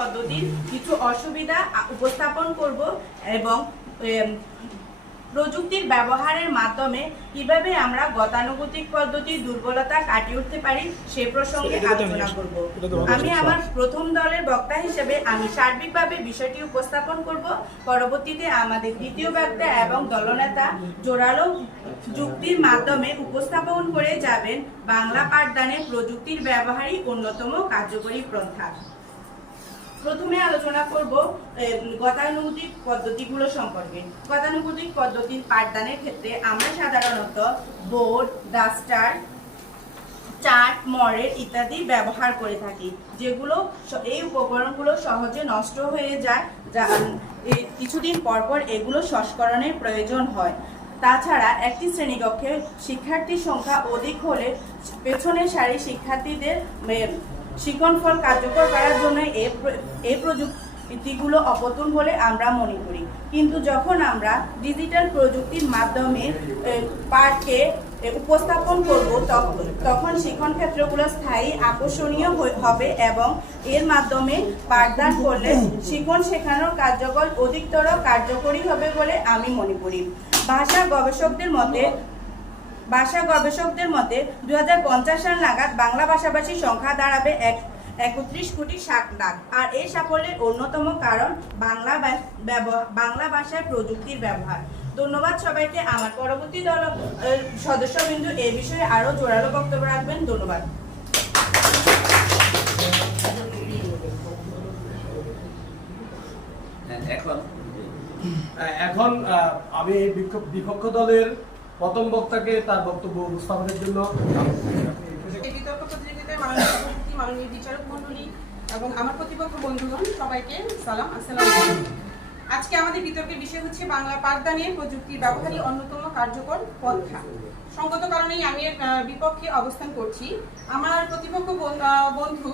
পদ্ধতির কিছু অসুবিধা উপস্থাপন করব এবং প্রযুক্তির ব্যবহারের মাধ্যমে কিভাবে আমরা গতানুগতিক পদ্ধতির দুর্বলতা কাটিয়ে উঠতে পারি সে প্রসঙ্গে আলোচনা করব। আমি আমার প্রথম দলের বক্তা হিসেবে আমি সার্বিকভাবে বিষয়টি উপস্থাপন করব। পরবর্তীতে আমাদের দ্বিতীয় বক্তা এবং দলনেতা জোরালো যুক্তির মাধ্যমে উপস্থাপন করে যাবেন বাংলা পাঠদানে প্রযুক্তির ব্যবহারই অন্যতম কার্যকরী পন্থা। প্রথমে আলোচনা করব গতানুগতিক পদ্ধতিগুলো সম্পর্কে। গতানুগতিক পদ্ধতির পাঠদানের ক্ষেত্রে আমরা সাধারণত বোর্ড, ডাস্টার, চার্ট, মডেল ইত্যাদি ব্যবহার করে থাকি, যেগুলো এই উপকরণগুলো সহজে নষ্ট হয়ে যায়, কিছুদিন পরপর এগুলো সংস্করণের প্রয়োজন হয়। তাছাড়া একটি শ্রেণীকক্ষে শিক্ষার্থীর সংখ্যা অধিক হলে পেছনের সারির শিক্ষার্থীদের শিক্ষণফল কার্যকর করার জন্য এই প্রযুক্তিগুলো অপতন বলে আমরা মনে করি। কিন্তু যখন আমরা ডিজিটাল প্রযুক্তির মাধ্যমে পাঠকে উপস্থাপন করব তখন শিক্ষণ ক্ষেত্রগুলো স্থায়ী, আকর্ষণীয় হবে এবং এর মাধ্যমে পাঠদান করলে শিক্ষণ শেখানোর কার্যকর অধিকতর কার্যকরী হবে বলে আমি মনে করি। ভাষা গবেষকদের মতে 2050 সাল নাগাদ বাংলা ভাষাভাষীর সংখ্যা দাঁড়াবে 31 কোটি 60 লাখ। আর এই সাফল্যের অন্যতম কারণ বাংলা ভাষায় প্রযুক্তির ব্যবহার। ধন্যবাদ সবাইকে। আমার পরবর্তী দল সদস্যবৃন্দ এই বিষয়ে আরো জোরালো বক্তব্য রাখবেন। ধন্যবাদ। এখন আমি বিপক্ষ দলের প্রথম বক্তাকে তার বক্তব্য উপস্থাপনের জন্য বিতর্ক প্রতিযোগিতায় মাননীয় বিচারক মণ্ডলী এবং আমার প্রতিপক্ষ বন্ধুগণ সবাইকে সালাম, আসসালামু আলাইকুম। আজকে আমাদের বিতর্কের বিষয় হচ্ছে বাংলা পাঠদানে প্রযুক্তির ব্যবহারই অন্যতম কার্যকর পন্থা। সঙ্গত কারণেই আমি এর বিপক্ষে অবস্থান করছি। আমার প্রতিপক্ষ বন্ধু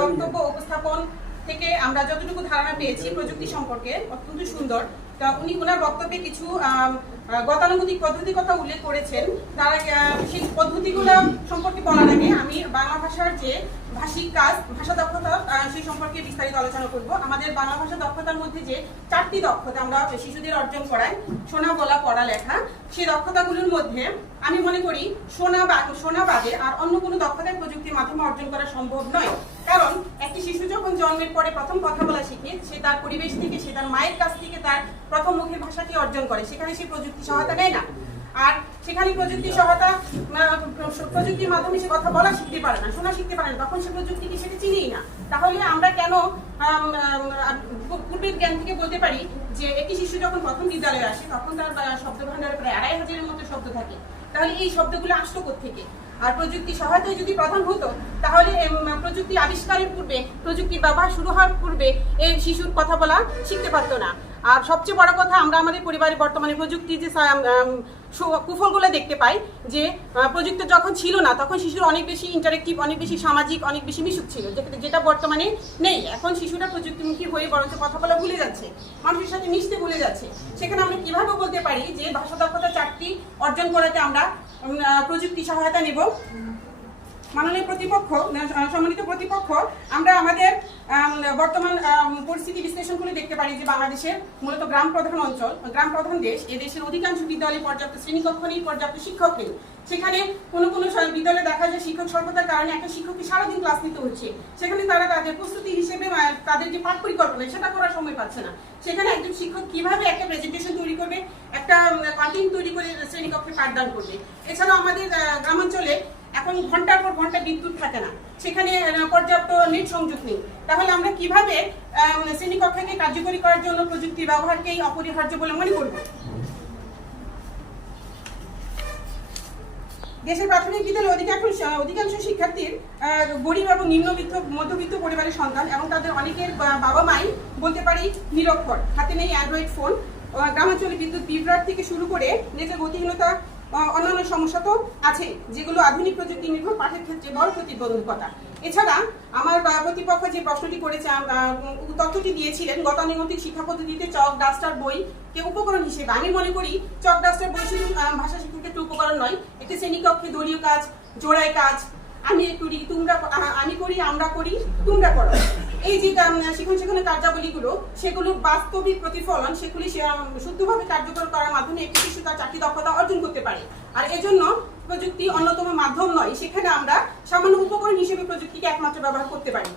বক্তব্য উপস্থাপন থেকে আমরা যতটুকু ধারণা পেয়েছি প্রযুক্তি সম্পর্কে অত্যন্ত সুন্দর। তা উনি ওনার বক্তব্যে কিছু গতানুগতিক পদ্ধতির কথা উল্লেখ করেছেন। তারা সেই পদ্ধতিগুলো সম্পর্কে বলার আগে আমি বাংলা ভাষার যে ভাষিক কাজ, ভাষা দক্ষতা সেই সম্পর্কে বিস্তারিত আলোচনা করব। আমাদের বাংলা ভাষা দক্ষতার মধ্যে যে 4টি দক্ষতা আমরা শিশুদের অর্জন করাই, শোনা, বলা, পড়া, লেখা, সেই দক্ষতাগুলোর মধ্যে আমি মনে করি শোনা বাদে আর অন্য কোনো দক্ষতায় প্রযুক্তির মাধ্যমে অর্জন করা সম্ভব নয়। কারণ একটি শিশু যখন জন্মের পরে প্রথম কথা বলা শিখে, সে তার পরিবেশ থেকে, সে তার মায়ের কাছ থেকে তার প্রথম মুখের ভাষাটি অর্জন করে, সেখানে সে প্রযুক্তি সহায়তা নেয় না। আর সেখানে প্রযুক্তির মাধ্যমে সে কথা বলা শিখতে পারে না, শোনা শিখতে পারে না, তখন সে প্রযুক্তিকে সেটা চিনিই না। তাহলে আমরা কেন পূর্বের জ্ঞান থেকে বলতে পারি যে একটি শিশু যখন প্রথম বিদ্যালয়ে আসে তখন তার শব্দ ভাণ্ডারে প্রায় 2500-এর মতো শব্দ থাকে। তাহলে এই শব্দগুলো আসতো কোত্থেকে? আর প্রযুক্তি সহায়তায় যদি প্রধান হতো তাহলে প্রযুক্তি আবিষ্কারের পূর্বে, প্রযুক্তির ব্যবহার শুরু হওয়ার পূর্বে এই শিশুর কথা বলা শিখতে পারতো না। আর সবচেয়ে বড় কথা, আমরা আমাদের পরিবারে বর্তমানে প্রযুক্তির যে কুফলগুলো দেখতে পাই, যে প্রযুক্তি যখন ছিল না তখন শিশুর অনেক বেশি ইন্টারেক্টিভ, অনেক বেশি সামাজিক, অনেক বেশি মিশুক ছিল, যেটা বর্তমানে নেই। এখন শিশুরা প্রযুক্তিমুখী হয়ে বরঞ্চ কথা বলা ভুলে যাচ্ছে, মানুষের সাথে মিশতে ভুলে যাচ্ছে। সেখানে আমরা কিভাবে বলতে পারি যে ভাষা দক্ষতা 4টি অর্জন করাতে আমরা প্রযুক্তি সহায়তা নেব? মাননীয় সম্মানিত প্রতিপক্ষ, আমরা আমাদের বর্তমান পরিস্থিতি বিশ্লেষণ করে দেখতে পারি যে বাংলাদেশের মূলত গ্রাম প্রধান দেশ। এই দেশের অধিকাংশ বিদ্যালয়ে পর্যাপ্ত শ্রেণীকক্ষ নেই, পর্যাপ্ত শিক্ষক নেই। সেখানে কোনো বিদ্যালয়ে দেখা যায় শিক্ষক স্বল্পতার কারণে একটা শিক্ষককে সারাদিন ক্লাস নিতে হচ্ছে। সেখানে তারা তাদের প্রস্তুতি হিসেবে তাদের যে পাঠ পরিকল্পনা সেটা করার সময় পাচ্ছে না। সেখানে একজন শিক্ষক কিভাবে একটা প্রেজেন্টেশন তৈরি করবে, একটা কন্টেন্ট তৈরি করে শ্রেণীকক্ষে পাঠদান করবে? এছাড়াও আমাদের গ্রামাঞ্চলে এখন ঘন্টার পর ঘন্টা বিদ্যুৎ থাকে না, সেখানে পর্যাপ্ত নেট সংযোগ নেই। তাহলে আমরা কিভাবে শ্রেণীকক্ষকে কার্যকরী করার জন্য প্রযুক্তির ব্যবহারকেই অপরিহার্য বলে মনে করব? দেশের প্রাথমিক বিদ্যালয়ে অধিকাংশ শিক্ষার্থীর গরিব এবং মধ্যবিত্ত পরিবারের সন্তান, এবং তাদের অনেকের বাবা মাই বলতে পারি নিরক্ষর, হাতে নেই অ্যান্ড্রয়েড ফোন। গ্রামাঞ্চলে বিদ্যুৎ বিভ্রাট থেকে শুরু করে নেটের গতিহীনতা, অন্যান্য সমস্যা তো আছে, যেগুলো আধুনিক প্রযুক্তি নির্ভর পাঠের ক্ষেত্রে বড় প্রতিবন্ধকতা। এছাড়া আমার প্রতিপক্ষ যে প্রশ্নটি করেছে, তথ্যটি দিয়েছিলেন গতানুগতিক শিক্ষা পদ্ধতিতে চক, ডাস্টার, বই কে উপকরণ হিসেবে। আমি মনে করি চক, ডাস্টার, বই শুধু ভাষা শিক্ষকের একটি উপকরণ নয়। একটি শ্রেণীকক্ষে দলীয় কাজ, জোড়ায় কাজ, আমি করি, আমরা করি, তোমরা করো, এই যে শিক্ষণ শিক্ষণের কার্যাবলীগুলো সেগুলোর বাস্তবিক প্রতিফলন সেগুলি শুদ্ধভাবে কার্যকর করার মাধ্যমে একটি শিশু তার চাকরি দক্ষতা অর্জন করতে পারে। আর এজন্য প্রযুক্তি অন্যতম মাধ্যম নয়, সেখানে আমরা সামান্য উপকরণ হিসেবে প্রযুক্তিকে একমাত্র ব্যবহার করতে পারি।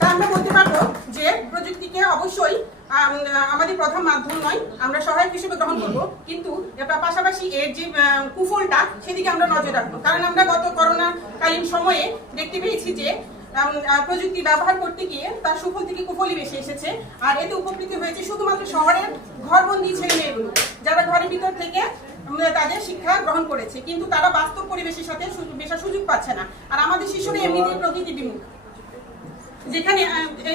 তা আমরা বলতে পারবো যে প্রযুক্তিকে অবশ্যই আমাদের প্রধান মাধ্যম নয়, আমরা সহায়ক হিসেবে গ্রহণ করবো, কিন্তু পাশাপাশি এর যে কুফলটা সেদিকে আমরা নজর রাখবো। কারণ আমরা গত করোনাকালীন সময়ে দেখতে পেয়েছি যে প্রযুক্তি ব্যবহার করতে গিয়ে তার সুফল থেকে কুফলই বেশি এসেছে। আর এতে উপকৃত হয়েছে শুধুমাত্র শহরের ঘরবন্দি ছেলে মেয়েগুলো, যারা ঘরের ভিতর থেকে তাদের শিক্ষা গ্রহণ করেছে, কিন্তু তারা বাস্তব পরিবেশের সাথে মেশার সুযোগ পাচ্ছে না। আর আমাদের শিশুরা এমনিতেই প্রকৃতি বিমুখ, যেখানে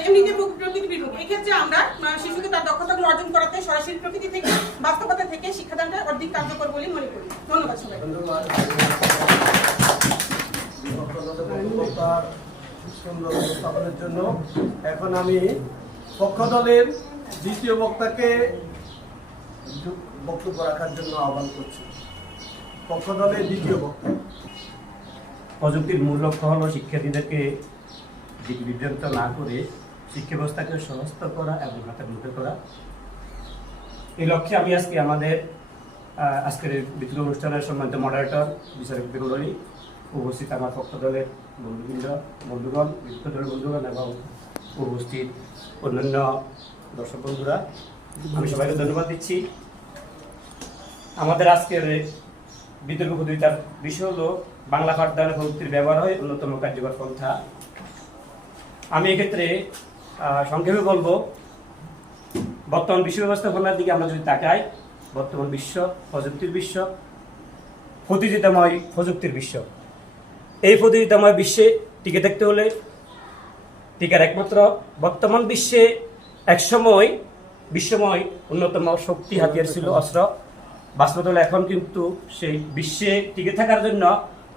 এমনিতে প্রকৃতি বিমুখ, এক্ষেত্রে আমরা শিশুকে তার দক্ষতাগুলো অর্জন করাতে সরাসরি প্রকৃতি থেকে বাস্তবতা থেকে শিক্ষাদানটা অধিক কার্যকর বলে মনে করি। ধন্যবাদ সবাই। সুন্দর উপস্থাপনের জন্য এখন আমি পক্ষ দলের দ্বিতীয় বক্তাকে বক্তব্য রাখার জন্য আহ্বান করছি। পক্ষ দলের দ্বিতীয় বক্তা। প্রযুক্তির মূল লক্ষ্য হল শিক্ষার্থীদেরকে বিভ্রান্ত না করে শিক্ষা ব্যবস্থাকে সহজতর করা এবং হাতের মুঠে করা। এই লক্ষ্যে আমি আজকে আমাদের আজকের বিদ্যুৎ অনুষ্ঠানের সম্মানিত মডারেটর বিচারক মণ্ডলী, উপস্থিত আমার পক্ষ দলের বন্ধুগণ, বিদ্যুৎ দলের বন্ধুগণ এবং উপস্থিত অন্যান্য দর্শক বন্ধুরা, আমি সবাইকে ধন্যবাদ দিচ্ছি। আমাদের আজকের বিতর্ক প্রতিযোগিতার বিষয় হল বাংলা পাঠদানে প্রযুক্তির ব্যবহার হয় অন্যতম কার্যকর পন্থা। আমি এক্ষেত্রে সংক্ষেপে বলবো, বর্তমান বিশ্ব ব্যবস্থাপনার দিকে আমরা যদি তাকাই, বর্তমান বিশ্ব প্রযুক্তির বিশ্ব, প্রতিযোগিতাময় প্রযুক্তির বিশ্ব। এই প্রতিযোগিতাময় বিশ্বে টিকে থাকতে হলে টিকার একমাত্র বর্তমান বিশ্বে একসময় বিশ্বময় অন্যতম শক্তি হাতিয়ার ছিল অস্ত্র। বাস্তবতা এখন কিন্তু সেই বিশ্বে টিকে থাকার জন্য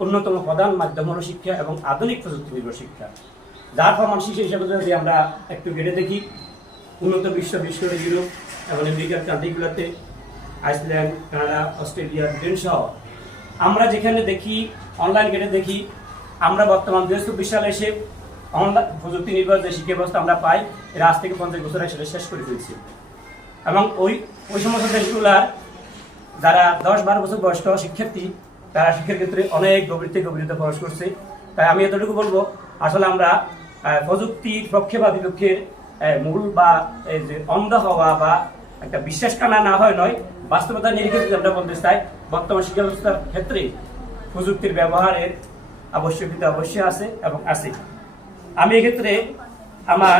অন্যতম প্রধান মাধ্যম হল শিক্ষা এবং আধুনিক প্রযুক্তি নির্ভর শিক্ষা। যার প্রমাণ শিশু হিসেবে যদি আমরা একটু ঘেটে দেখি, উন্নত বিশ্ব, বিশেষ করে ইউরোপ এবং আমেরিকার কান্ট্রিগুলোতে, আইসল্যান্ড, কানাডা, অস্ট্রেলিয়া, ব্রিটেন সহ আমরা যেখানে দেখি, অনলাইন ঘেটে দেখি, আমরা বর্তমান 2024 সালে এসে অনলাইন প্রযুক্তি নির্ভর যে শিক্ষা ব্যবস্থা আমরা পাই, এর আজ থেকে 50 বছর সেটা শেষ করে ফেলছি। এবং ওই সমস্ত দেশগুলার যারা 10-12 বছর বয়স্ক শিক্ষার্থী, তারা শিক্ষার ক্ষেত্রে অনেক গভীরতা প্রকাশ করছে। তাই আমি এতটুকু বলবো, আসলে আমরা প্রযুক্তির পক্ষে বা বিপক্ষের মূল বা যে অন্ধ হওয়া বা একটা বিশ্বাস কানা না হয় নয়, বাস্তবতা নিরিখে যদি আমরা বলতে চাই, বর্তমান শিক্ষা ব্যবস্থার ক্ষেত্রে প্রযুক্তির ব্যবহারের আবশ্যকতা অবশ্যই আছে এবং আছে। আমি এক্ষেত্রে আমার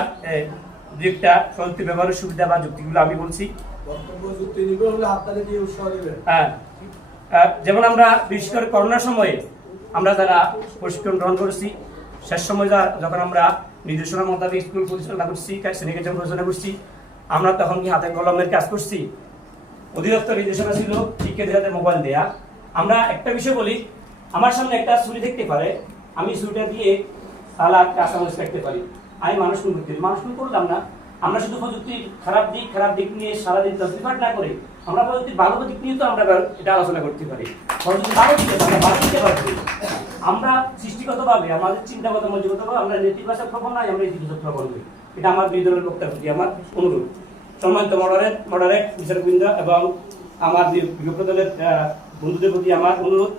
একটা প্রযুক্তি ব্যবহারের সুবিধা বা যুক্তিগুলো আমি বলছি। যেমন আমরা বিশেষ করে করোনার সময়ে আমরা যারা প্রশিক্ষণ গ্রহণ করেছি, শেষ সময় যখন আমরা নির্দেশনা মোতাবেক স্কুল পরিচালনা করছি, শ্রেণীকেন্দ্র পরিচালনা করছি, আমরা তখন কি হাতে কলমের কাজ করছি। অধিদপ্তর নির্দেশনা ছিল শিক্ষার্থীদের হাতে মোবাইল দেয়া। আমরা একটা বিষয় বলি, আমার সামনে একটা ছুরি দেখতে পারে, আমি ছুরিটা দিয়ে সালাদ কাঁচামরিচ কাটতে পারি, আমি মানুষ কোন করতে মানুষ কোন করলাম না। আমরা শুধু প্রযুক্তির খারাপ দিক নিয়ে সারাদিন তসলিফাট না করে আমরা প্রযুক্তির ভালো দিক নিয়ে তো আমরা এটা আলোচনা করতে পারি। প্রযুক্তি ভালো দিকে আমরা ভালো দিতে পারছি। আমরা সৃষ্টিগতভাবে, আমাদের চিন্তাগত মনোযোগতভাবে আমরা নেতিবাচক প্রবণ নয়, আমরা ইতিবাচক প্রবণ হই। এটা আমার দুই দলের বক্তার প্রতি আমার অনুরোধ। সম্মানিত মডারেট বিচারকবৃন্দ এবং আমার বিপক্ষ দলের বন্ধুদের প্রতি আমার অনুরোধ,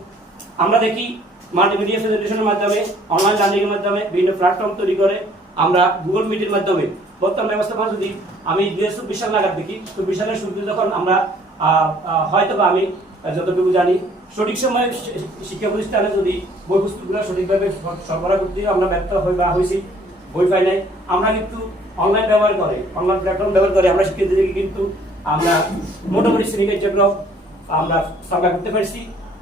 আমরা দেখি মাল্টিমিডিয়া প্রেজেন্টেশনের মাধ্যমে, অনলাইন লার্নিং এর মাধ্যমে বিভিন্ন প্ল্যাটফর্ম তৈরি করে আমরা গুগল মিটের মাধ্যমে বর্তমান ব্যবস্থাপনা যদি আমি 2024 সাল নাগাদ দেখি, 24 সালের শুরুতে যখন আমরা হয়তো বা আমি যতটুকু জানি সঠিক সময়ে শিক্ষা প্রতিষ্ঠানে যদি বই পুস্তকগুলো সঠিকভাবে সরবরাহ করতে আমরা ব্যর্থ হয়েছি, বই পাই নাই। আমরা কিন্তু অনলাইন প্ল্যাটফর্ম ব্যবহার করে আমরা শিক্ষার্থীদেরকে কিন্তু আমরা মোটামুটি শ্রেণীর জন্য আমরা সংজ্ঞা করতে পারছি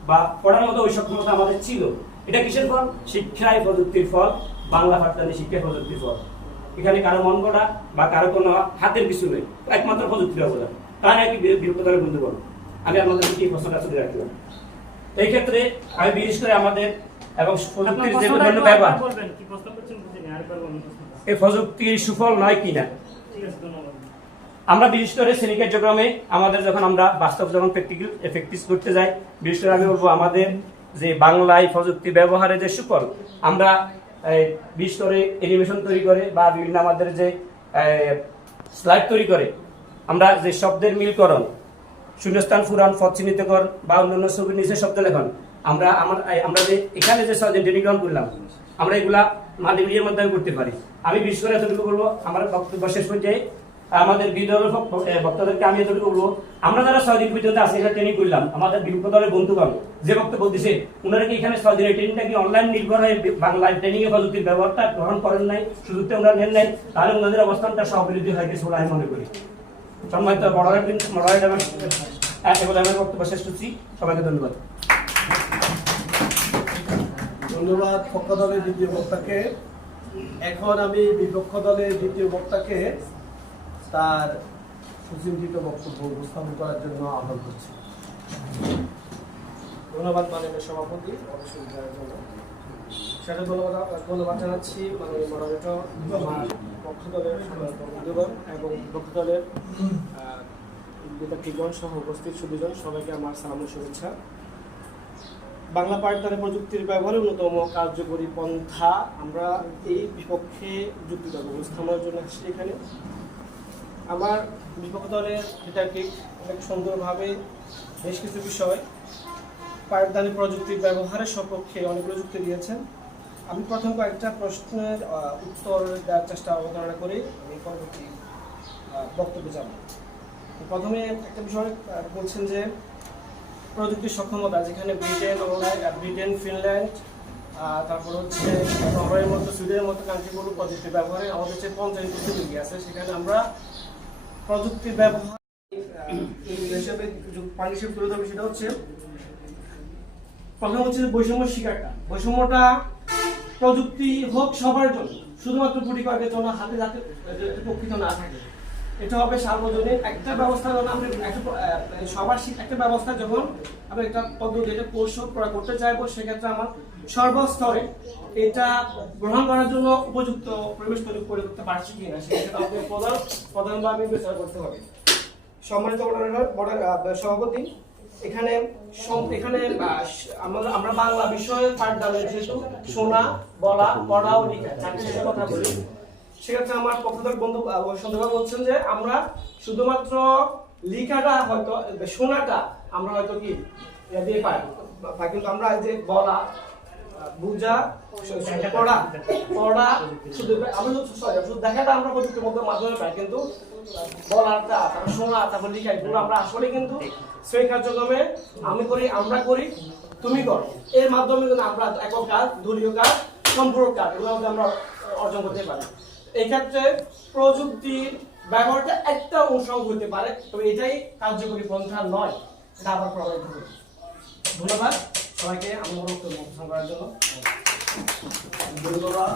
বা পড়ার মতো ওই সক্ষমতা আমাদের ছিল। এটা কিসের ফল? শিক্ষায় প্রযুক্তির ফল, বাংলা পাঠদানে শিক্ষা প্রযুক্তির ফল। এখানে কারো মন গড়া বা কারো কোনো হাতের কিছু নেই, একমাত্র প্রযুক্তির অবদান। তাই নাকি বিরক্ত দলের বন্ধুগণ, আমি আপনাদের এই প্রশ্নটা চলে রাখলাম। এই ক্ষেত্রে আমি বিশেষ করে আমাদের এবং প্রযুক্তির যে বিভিন্ন ব্যবহার, এই প্রযুক্তির সুফল নয় কিনা, আমরা বিশেষ করে শ্রেণী কার্যক্রমে আমাদের যখন আমরা বাস্তব যখন প্র্যাকটিস করতে যাই, বিশেষ করে আমি বলবো আমাদের যে বাংলায় প্রযুক্তি ব্যবহারের যে সুফল, আমরা বিশেষ করে অ্যানিমেশন তৈরি করে বা বিভিন্ন আমাদের যে স্লাইড তৈরি করে, আমরা যে শব্দের মিলকরণ, শূন্যস্থান ফুরান, পদ চিহ্নিতকরণ বা অন্যান্য ছবির নিচে শব্দ লেখন, আমরা যে এখানে যে ট্রেনিং গ্রাউন্ড করলাম, আমরা এগুলা মাল্টিমিডিয়ার মাধ্যমে করতে পারি। আমি বিশেষ করে এতটুকু বলবো, আমার বক্তব্য শেষ পর্যায়ে আমাদের বিদ্যালয়ের বক্তাদেরকে আমি এতটুকু বলবো, আমরা যারা 6 দিন পর্যন্ত আজকে এখানে ট্রেনিং করলাম, আমাদের বিপক্ষ দলের বন্ধুগণ যে বক্তব্য দিছে, ওনারা কি এখানে 6 দিনের ট্রেনিংটা কি অনলাইন নির্ভর হয়ে বাংলা ট্রেনিং এ প্রযুক্তির ব্যবহারটা গ্রহণ করেন নাই, সুযোগটা ওনারা নেন নাই, তাহলে ওনাদের অবস্থানটা স্ববিরোধী হয়ে গেছে বলে আমি মনে করি। সম্মানিত এবার আমার বক্তব্য শেষ করছি, সবাইকে ধন্যবাদ। ধন্যবাদ পক্ষ দলের দ্বিতীয় বক্তাকে। এখন আমি বিপক্ষ দলের দ্বিতীয় বক্তাকে তার সুচিন্তিত বক্তব্য উপস্থাপন করার জন্য আহ্বান করছি। ধন্যবাদ মাননীয় সভাপতি অবশ্যই জন্য সেটা ধন্যবাদ জানাচ্ছি মাননীয় মডারেটর, আমার পক্ষ দলের বন্ধুগণ এবং পক্ষ দলের বিদ্যার্থীগণ সহ উপস্থিত সুদীজন সবাইকে আমার সালাম ও শুভেচ্ছা। বাংলা পাঠদানে প্রযুক্তির ব্যবহারে অন্যতম কার্যকরী পন্থা, আমরা এই বিপক্ষে যুক্তিতর্ক উপস্থাপনের জন্য আসছি এখানে। আমার বিপক্ষ দলের বিতর্কিক অনেক সুন্দরভাবে বেশ কিছু বিষয় পাঠদানে প্রযুক্তির ব্যবহারের সপক্ষে অনেকগুলো যুক্তি দিয়েছেন। আমি প্রথম কয়েকটা প্রশ্নের উত্তর দেওয়ার চেষ্টা অবতারণা করে আমি পরবর্তী বক্তব্যে যাব। প্রথমে একটা বিষয় বলছেন যে প্রযুক্তির সক্ষমতা, যেখানে ব্রিটেন, ফিনল্যান্ড, তারপর হচ্ছে নরওয়ের মতো, সুইডেনের মতো কান্ট্রিগুলো প্রযুক্তির ব্যবহারে আমাদের যে 50% এগিয়ে আছে, সেখানে আমরা প্রযুক্তির ব্যবহার হিসেবে পার্টনারশিপ তুলে ধরবে। সেটা হচ্ছে প্রথম হচ্ছে বৈষম্য শিকারটা, বৈষম্যটা প্রযুক্তি হোক সবার জন্য, শুধুমাত্র গুটি কয়েকের জন্য হাতে হাতে প্রকৃত না থাকে। এটা হবে সার্বজনীন একটা ব্যবস্থা। যখন আমরা সবার একটা ব্যবস্থা যখন আমরা একটা পদ্ধতি, এটা কোর্স প্রয়োগ করতে চাইবো, সেক্ষেত্রে আমার সর্বস্তরে এটা গ্রহণ করার জন্য উপযুক্ত পরিবেশ তৈরি করে করতে পারছি কিনা, সেক্ষেত্রে আমাদের প্রধানভাবে বিচার করতে হবে। সম্মানিত সভাপতি, এখানে আমরা বাংলা বিষয়ে পাঠদানের যেহেতু শোনা, বলা, পড়া ও লেখা চারটি কথা বলি, সেক্ষেত্রে আমার পক্ষধর বন্ধু সন্দেহ বলছেন যে আমরা শুধুমাত্র লেখাটা হয়তো, শোনাটা আমরা হয়তো কি দিয়ে পাই, কিন্তু আমরা যে বলা, বুঝা, পড়া শুধু দেখাটা আমরা প্রযুক্তির মাধ্যমে পাই, কিন্তু বলাটা, তারপর শোনা, তারপর লেখা, এগুলো আমরা আসলে কিন্তু সেই কার্যক্রমে আমি করি, আমরা করি, তুমি করো, এর মাধ্যমে আমরা একক কাজ, দলীয় কাজ, সম্পূর্ণ কাজ এগুলো আমরা অর্জন করতে পারি। এই ক্ষেত্রে প্রযুক্তির ব্যবহারটা একটা অংশ হতে পারে, তবে এটাই কার্যকরী পন্থা নয়, এটা আবার প্রভাবিত হবে। ধন্যবাদ সবাইকে আমার বক্তব্য উপস্থাপন করার জন্য। ধন্যবাদ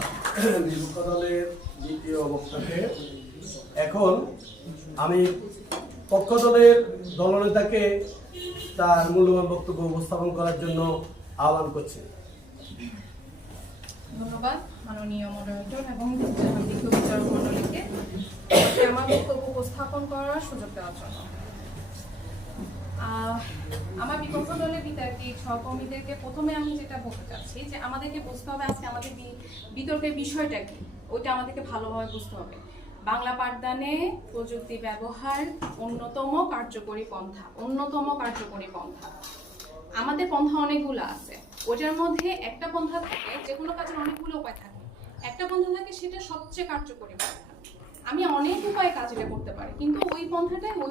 বিপক্ষ দলের দ্বিতীয় বক্তাকে। এখন আমি পক্ষ দলের দলনেতাকে তার মূল্যবান বক্তব্য উপস্থাপন করার জন্য আহ্বান করছি। ধন্যবাদ মাননীয় মডারেটর এবং বিজ্ঞ বিচারক মণ্ডলীকে আমার বক্তব্য উপস্থাপন করার সুযোগ দেওয়ার জন্য। আমার বিপক্ষ দলের বিতর্কিক সহকর্মীদেরকে প্রথমে আমি যেটা বলতে চাচ্ছি যে আমাদেরকে বুঝতে হবে আজকে আমাদের বিতর্কের বিষয়টা কি, ওইটা আমাদেরকে ভালোভাবে বুঝতে হবে। বাংলা পাঠদানে প্রযুক্তি ব্যবহার অন্যতম কার্যকরী পন্থা, আমাদের পন্থা অনেকগুলো আছে, ওটার মধ্যে একটা পন্থা থাকে, যে কোনো কাজের অনেকগুলো উপায় থাকে, একটা পন্থা থাকে সেটা সবচেয়ে কার্যকরী পন্থা। আমি অনেক উপায়ে কাজটা করতে পারি, কিন্তু ওই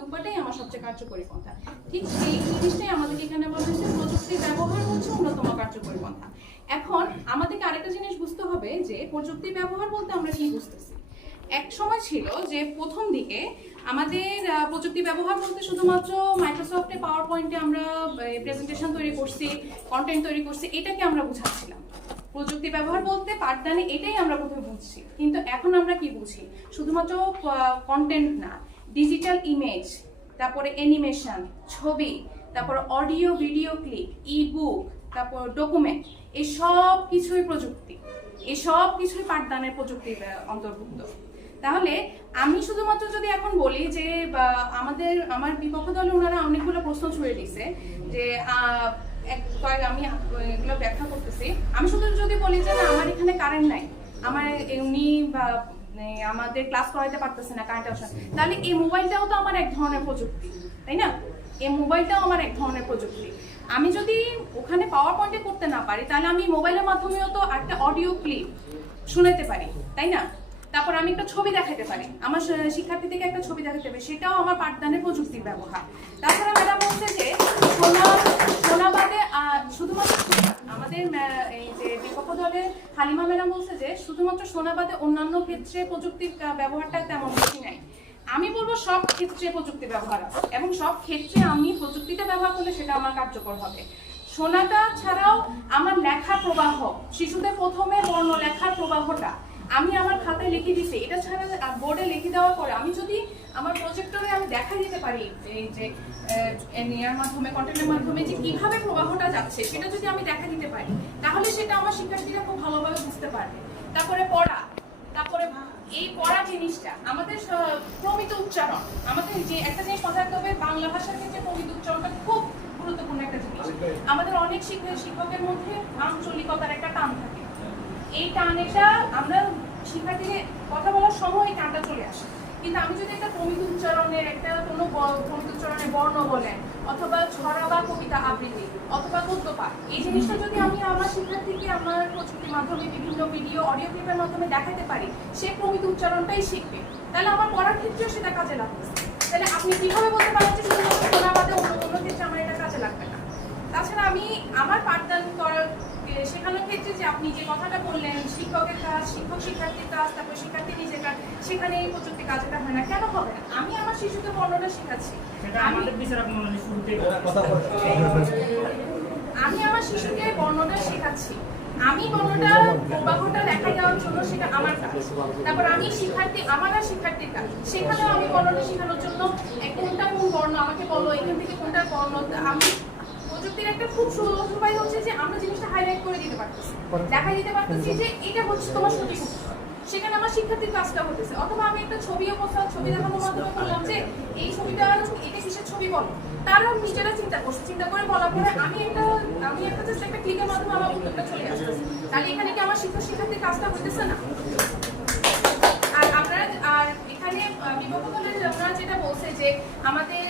উপায়টাই আমার সবচেয়ে কার্যকরী পন্থা। ঠিক সেই জিনিসটাই আমাদেরকে এখানে বলা হয়েছে, প্রযুক্তির ব্যবহার হচ্ছে অন্যতম কার্যকরী পন্থা। এখন আমাদেরকে আরেকটা জিনিস বুঝতে হবে যে প্রযুক্তি ব্যবহার বলতে আমরা কি বুঝতেছি। এক সময় ছিল যে প্রথম দিকে আমাদের প্রযুক্তি ব্যবহার বলতে শুধুমাত্র মাইক্রোসফটে পাওয়ার পয়েন্টে আমরা প্রেজেন্টেশন তৈরি করছি, কন্টেন্ট তৈরি করছি, এটাকে আমরা বুঝাচ্ছিলাম। প্রযুক্তি ব্যবহার বলতে পাঠদানে এটাই আমরা প্রথমে বুঝছি, কিন্তু এখন আমরা কি বুঝি, শুধুমাত্র কন্টেন্ট না, ডিজিটাল ইমেজ, তারপরে অ্যানিমেশন, ছবি, তারপর অডিও ভিডিও ক্লিপ, ই বুক, তারপর ডকুমেন্ট, এই সব কিছুই প্রযুক্তি, এই সব কিছুই পাঠদানের প্রযুক্তির অন্তর্ভুক্ত। তাহলে আমি শুধুমাত্র যদি এখন বলি যে আমার বিপক্ষ দলে ওনারা অনেকগুলো প্রশ্ন ছুড়ে দিছে যে আমি এগুলো ব্যাখ্যা করতেছি। আমি শুধু যদি বলি যে না আমার এখানে কারেন্ট নাই, আমার এমনি বা আমাদের ক্লাস করাইতে পারতেছে না কারেন্ট আসা, তাহলে এই মোবাইলটাও তো আমার এক ধরনের প্রযুক্তি, তাই না? এই মোবাইলটাও আমার এক ধরনের প্রযুক্তি। আমি যদি ওখানে পাওয়ার পয়েন্টে করতে না পারি, তাহলে আমি মোবাইলের মাধ্যমেও তো একটা অডিও ক্লিপ শুনাইতে পারি, তাই না? তারপর আমি একটা ছবি দেখাতে পারি, আমার শিক্ষার্থী থেকে একটা ছবি দেখাতে পারি, সেটাও আমার পাঠদানের প্রযুক্তির ব্যবহার। তারপরে ম্যাডাম বলছে যে সোনা বাদে শুধুমাত্র আমাদের এই যে বিপক্ষ দলে হালিমা ম্যাডাম বলছে যে শুধুমাত্র সোনা বাদে অন্যান্য ক্ষেত্রে প্রযুক্তির ব্যবহারটা তেমন বেশি নাই। আমি বলবো সব ক্ষেত্রে প্রযুক্তি ব্যবহার আছে এবং সব ক্ষেত্রে আমি প্রযুক্তিটা ব্যবহার করলে সেটা আমার কার্যকর হবে। সোনাটা ছাড়াও আমার লেখার প্রবাহ, শিশুদের প্রথমে বর্ণ লেখার প্রবাহটা আমি আমার খাতায় লিখে দিছি, এটা ছাড়া বোর্ডে লিখে দেওয়ার পরে আমি যদি আমার প্রজেক্টরে আমি দেখা দিতে পারি এই যে এর মাধ্যমে কন্টেন্টের মাধ্যমে যে কিভাবে প্রবাহটা যাচ্ছে সেটা যদি আমি দেখা দিতে পারি, তাহলে সেটা আমার শিক্ষার্থীরা খুব ভালোভাবে বুঝতে পারবে। তারপরে পড়া, তারপরে এই পড়া জিনিসটা আমাদের প্রমিত উচ্চারণ, আমাদের যে একটা জিনিস কথা রাখতে হবে, বাংলা ভাষার ক্ষেত্রে প্রমিত উচ্চারণটা খুব গুরুত্বপূর্ণ একটা জিনিস। আমাদের অনেক শিক্ষকের মধ্যে আঞ্চলিকতার একটা টান থাকে, এই টানেটা আমরা শিক্ষার্থীদের কথা বলার সময় এই টানটা চলে আসে। কিন্তু আমি যদি একটা প্রমিত উচ্চারণের একটা কোনো প্রমিত উচ্চারণের বর্ণ বলেন, অথবা ছড়া বা কবিতা আবৃত্তি, অথবা গদ্যপাঠ, এই জিনিসটা যদি আমি আমার শিক্ষার্থীকে আমার প্রযুক্তির মাধ্যমে বিভিন্ন ভিডিও অডিও ক্লিপের মাধ্যমে দেখাতে পারি, সে প্রমিত উচ্চারণটাই শিখবে, তাহলে আমার পড়ার ক্ষেত্রেও সেটা কাজে লাগবে। তাহলে আপনি কিভাবে বলতে পারেন যে শুধুমাত্র শোনা বাদে অন্য কোনো ক্ষেত্রে আমার এটা কাজে লাগবে না? তাছাড়া আমি আমার পাঠদান করার শেখানোর ক্ষেত্রে যে আপনি যে কথাটা বললেন, শিক্ষকের কাজ, শিক্ষক শিক্ষার্থীর কাজ, তারপর শিক্ষার্থী নিজের কাজ, সেখানে এই প্রযুক্তি কাজটা হয় না, কেন হবে না? আমি আমার শিশুকে বর্ণনা শেখাচ্ছি, আমি আমার শিশুকে বর্ণনা শেখাচ্ছি, আমি বর্ণটা প্রবাহটা দেখা দেওয়ার জন্য সেটা আমার কাজ। তারপর আমি শিক্ষার্থী, আমার আর শিক্ষার্থীর কাজ, সেখানেও আমি বর্ণনা শেখানোর জন্য কোনটা কোন বর্ণ আমাকে বলো, এখান থেকে কোনটা বর্ণ। আমি প্রযুক্তির একটা খুব সহজ উপায় হচ্ছে যে আমরা জিনিসটা হাইলাইট করে দিতে পারতেছি, দেখাই দিতে পারতেছি যে এটা হচ্ছে তোমার সঠিক উত্তর, সেখানে আমার শিক্ষার্থীর কাজটা হতেছে। অথবা আমি একটা ছবি অবস্থা ছবি দেখানোর মাধ্যমে বললাম যে এই ছবিটা এটা কিসের ছবি বলো, তারা নিজেরা চিন্তা করছে, চিন্তা করে বলার পরে আমি একটা জাস্ট একটা ক্লিকের মাধ্যমে আমার উত্তরটা চলে আসতেছে। তাহলে এখানে কি আমার শিক্ষার্থীর কাজটা হতেছে না? আর এখানে বিপক্ষ দলের যেটা বলছে যে আমাদের